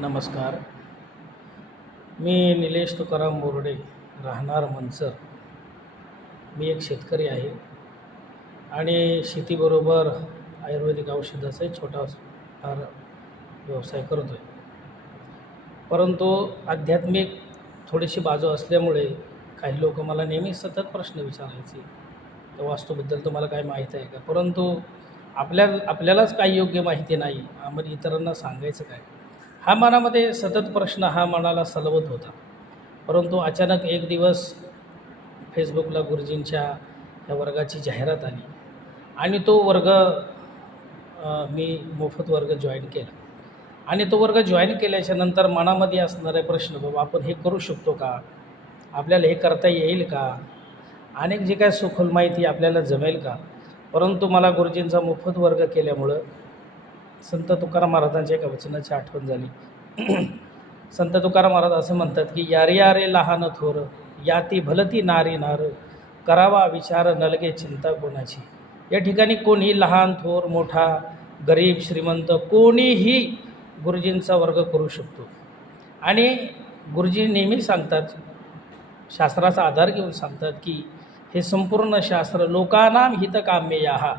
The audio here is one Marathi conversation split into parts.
नमस्कार. मी निलेश तुकाराम बोर्डे राहणार मनसर. मी एक शेतकरी आहे आणि शेतीबरोबर आयुर्वेदिक औषधाचाही छोटा फार व्यवसाय करतो आहे परंतु आध्यात्मिक थोडीशी बाजू असल्यामुळे काही लोक मला नेहमी सतत प्रश्न विचारायचे तर वास्तूबद्दल तुम्हाला काय माहीत आहे का? परंतु आपल्या आपल्यालाच काही योग्य माहिती नाही. आम्हाला इतरांना सांगायचं काय? हा मनामध्ये सतत प्रश्न हा मनाला सलवत होता. परंतु अचानक एक दिवस फेसबुकला गुरुजींच्या या वर्गाची जाहिरात आली. आणि तो वर्ग मी मोफत वर्ग जॉईन केला. आणि तो वर्ग जॉईन केल्याच्यानंतर मनामध्ये असणारे प्रश्न बाबा आपण हे करू शकतो का? आपल्याला हे करता येईल का? अनेक जे काय सुखोल माहिती आपल्याला जमेल का? परंतु मला गुरुजींचा मोफत वर्ग केल्यामुळं संत तुकाराम महाराजांच्या एका वचनाची आठवण झाली. संत तुकाराम महाराज असे म्हणतात की यारे यारे लहान थोर या ती भलती नारी नार करावा विचार नलगे चिंता कोणाची? या ठिकाणी कोणी लहान थोर मोठा गरीब श्रीमंत कोणीही गुरुजींचा वर्ग करू शकतो. आणि गुरुजी नेहमी सांगतात शास्त्राचा आधार घेऊन सांगतात की हे संपूर्ण शास्त्र लोकानाम हितकाम्य या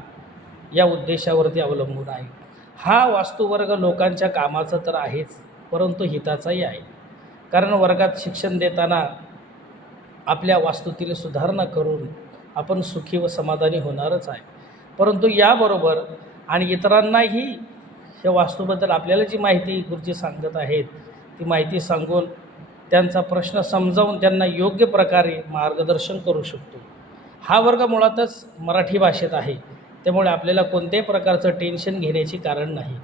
या उद्देशावरती अवलंबून आहे. हा वास्तुवर्ग लोकांच्या कामाचा तर आहेच परंतु हिताचाही आहे. कारण वर्गात शिक्षण देताना आपल्या वास्तूतील सुधारणा करून आपण सुखी व समाधानी होणारच आहे. परंतु याबरोबर आणि इतरांनाही या वास्तूबद्दल आपल्याला जी माहिती गुरुजी सांगत आहेत ती माहिती सांगून त्यांचा प्रश्न समजावून त्यांना योग्य प्रकारे मार्गदर्शन करू शकतो. हा वर्ग मुळातच मराठी भाषेत आहे. त्यामुळे आपल्याला कोणत्याही प्रकारचं टेन्शन घेण्याची कारण नाही.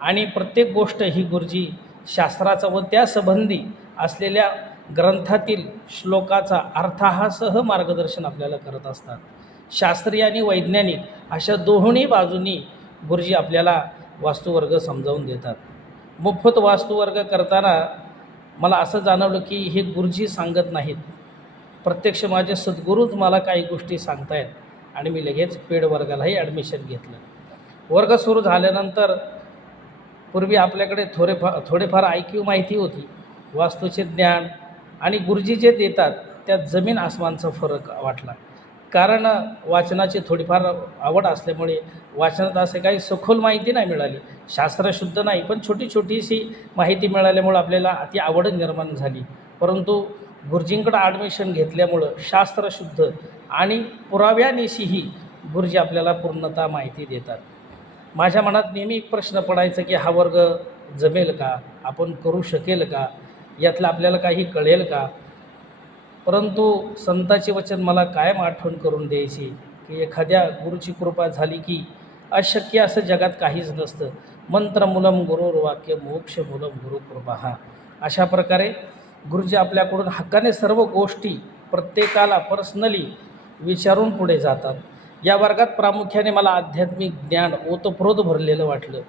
आणि प्रत्येक गोष्ट ही गुरुजी शास्त्राचा व त्या संबंधी असलेल्या ग्रंथातील श्लोकाचा अर्थासह मार्गदर्शन आपल्याला करत असतात. शास्त्रीय आणि वैज्ञानिक अशा दोन्ही बाजूंनी गुरुजी आपल्याला वास्तुवर्ग समजावून देतात. मोफत वास्तुवर्ग करताना मला असं जाणवलं की हे गुरुजी सांगत नाहीत. प्रत्यक्ष माझे सद्गुरूच मला काही गोष्टी सांगतायत. आणि मी लगेच पेड वर्गालाही ॲडमिशन घेतलं. वर्ग सुरू झाल्यानंतर पूर्वी आपल्याकडे थोडेफार थोडेफार आय क्यू माहिती होती. वास्तूचे ज्ञान आणि गुरुजी जे देतात त्यात जमीन आसमानचा फरक वाटला. कारण वाचनाची थोडीफार आवड असल्यामुळे वाचनात असे काही सखोल माहिती नाही मिळाली. शास्त्रशुद्ध नाही पण छोटी छोटीशी माहिती मिळाल्यामुळं आपल्याला ती आवड निर्माण झाली. परंतु गुरुजींकडं ॲडमिशन घेतल्यामुळं शास्त्रशुद्ध आणि पुराव्यानिशीही गुरुजी आपल्याला पूर्णतः माहिती देतात. माझ्या मनात नेहमी एक प्रश्न पडायचा की हा वर्ग जमेल का? आपण करू शकेल का? यातलं आपल्याला काही कळेल का? परंतु संताचे वचन मला कायम आठवण करून द्यायची की एखाद्या गुरुची कृपा झाली की अशक्य असं जगात काहीच नसतं. मंत्रमूलम गुरुर्वाक्य मोक्ष मूलम गुरुकृपा हा अशा प्रकारे गुरुजी आपल्याकडून हक्काने सर्व गोष्टी प्रत्येकाला पर्सनली विचारून पुढे जातात. या वर्गात प्रामुख्याने मला आध्यात्मिक ज्ञान ओतप्रोत भरलेलं वाटलं.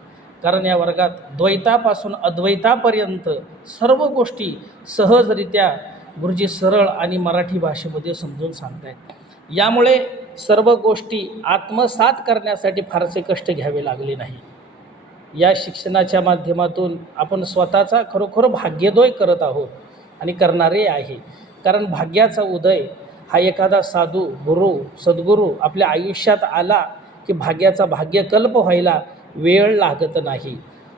कारण या वर्गात द्वैतापासून अद्वैतापर्यंत सर्व गोष्टी सहजरित्या गुरुजी सरळ आणि मराठी भाषेमध्ये समजून सांगतायत. यामुळे सर्व गोष्टी आत्मसात करण्यासाठी फारसे कष्ट घ्यावे लागले नाही. या शिक्षणाच्या माध्यमातून आपण स्वतःचा खरोखर भाग्योदय करत आहोत. आणि करणारे आहे. कारण भाग्याचा उदय हा एखादा साधू गुरु सद्गुरू आपल्या आयुष्यात आला की भाग्याचा भाग्यकल्प व्हायला वेळ लागत नाही.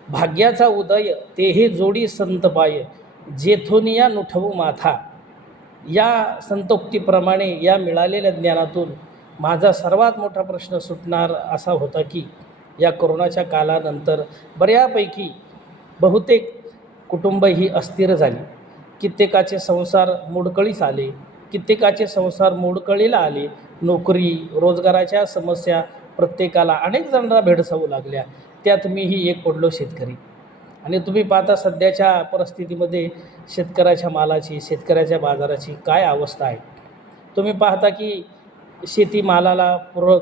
भाग्याचा उदय तेही जोडी संतपाय जेथून जेथोनिया नुठवू माथा. या संतोक्तीप्रमाणे या मिळालेल्या ज्ञानातून माझा सर्वात मोठा प्रश्न सुटणार असा होता की या कोरोनाच्या कालानंतर बऱ्यापैकी बहुतेक कुटुंब ही अस्थिर झाली. कित्येकाचे संसार मोडकळीस आले कित्येकाचे संसार मोडकळीला आले. नोकरी रोजगाराच्या समस्या प्रत्येकाला अनेक जणांना भेडसावू लागल्या. त्यात मीही एक पडलो शेतकरी. आणि तुम्ही पाहता सध्याच्या परिस्थितीमध्ये शेतकऱ्याच्या मालाची शेतकऱ्याच्या बाजाराची काय अवस्था आहे? तुम्ही पाहता की शेतीमालाला पूरक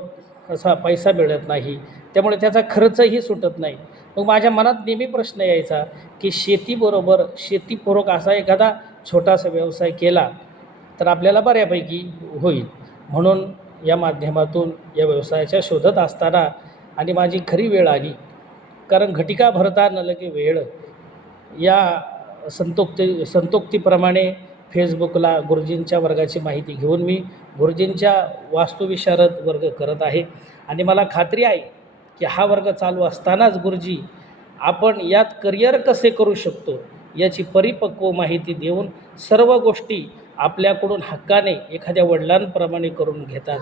असा पैसा मिळत नाही. त्यामुळे त्याचा खर्चही सुटत नाही. मग माझ्या मनात नेहमी प्रश्न यायचा की शेतीबरोबर शेतीपूरक असा एखादा छोटासा व्यवसाय केला तर आपल्याला बऱ्यापैकी होईल. म्हणून या माध्यमातून या व्यवसायाच्या शोधत असताना आणि माझी खरी वेळ आली कारण घटिका भरता न लगे वेळ या संतोक्ती संतोक्तीप्रमाणे फेसबुकला गुरुजींच्या वर्गाची माहिती घेऊन मी गुरुजींच्या वास्तुविशारद वर्ग करत आहे. आणि मला खात्री आहे की हा वर्ग चालू असतानाच गुरुजी आपण यात करिअर कसे करू शकतो याची परिपक्व माहिती देऊन सर्व गोष्टी आपल्याकडून हक्काने एखाद्या वडिलांप्रमाणे करून घेतात.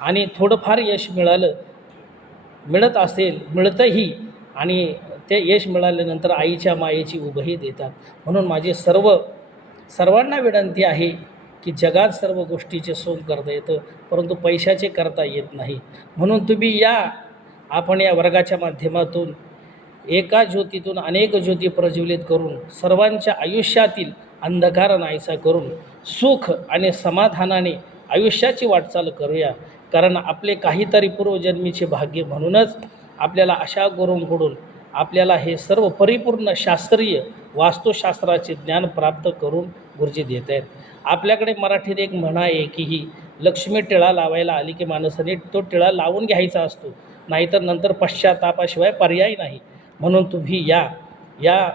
आणि थोडंफार यश मिळालं मिळत असेल मिळतंही आणि ते यश मिळाल्यानंतर आईच्या मायेची उभही देतात. म्हणून माझे सर्व सर्वांना विनंती आहे की जगात सर्व गोष्टीचे सोन करता येतं परंतु पैशाचे करता येत नाही. म्हणून तुम्ही या आपण या वर्गाच्या माध्यमातून एका ज्योतीतून अनेक ज्योती प्रज्वलित करून सर्वांच्या आयुष्यातील अंधकार नाहीसा करून सुख आणि समाधानाने आयुष्याची वाटचाल करूया. कारण आपले काहीतरी पूर्वजन्मीचे भाग्य म्हणूनच आपल्याला अशा गुरूंकडून आपल्याला हे सर्व परिपूर्ण शास्त्रीय वास्तुशास्त्राचे ज्ञान प्राप्त करून गुरुजी देत आहेत. आपल्याकडे मराठीत एक म्हणा आहे की ही लक्ष्मी टिळा लावायला आली की माणसाने तो टिळा लावून घ्यायचा असतो. नाहीतर नंतर पश्चातापाशिवाय पर्याय नाही. म्हणून तुम्ही या या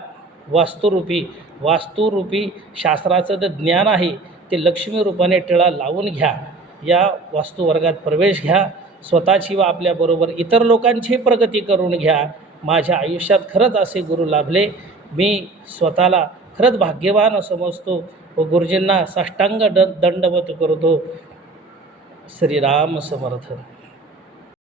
वास्तुरूपी वास्तुरूपी शास्त्राचं जे ज्ञान आहे ते लक्ष्मी रूपाने टिळा लावून घ्या. या वास्तुवर्गात प्रवेश घ्या. स्वतःची व आपल्याबरोबर इतर लोकांची प्रगती करून घ्या. माझ्या आयुष्यात खरंच असे गुरु लाभले. मी स्वतःला खरंच भाग्यवान समजतो व गुरुजींना साष्टांग द दंडवत करतो. श्रीराम समर्थ.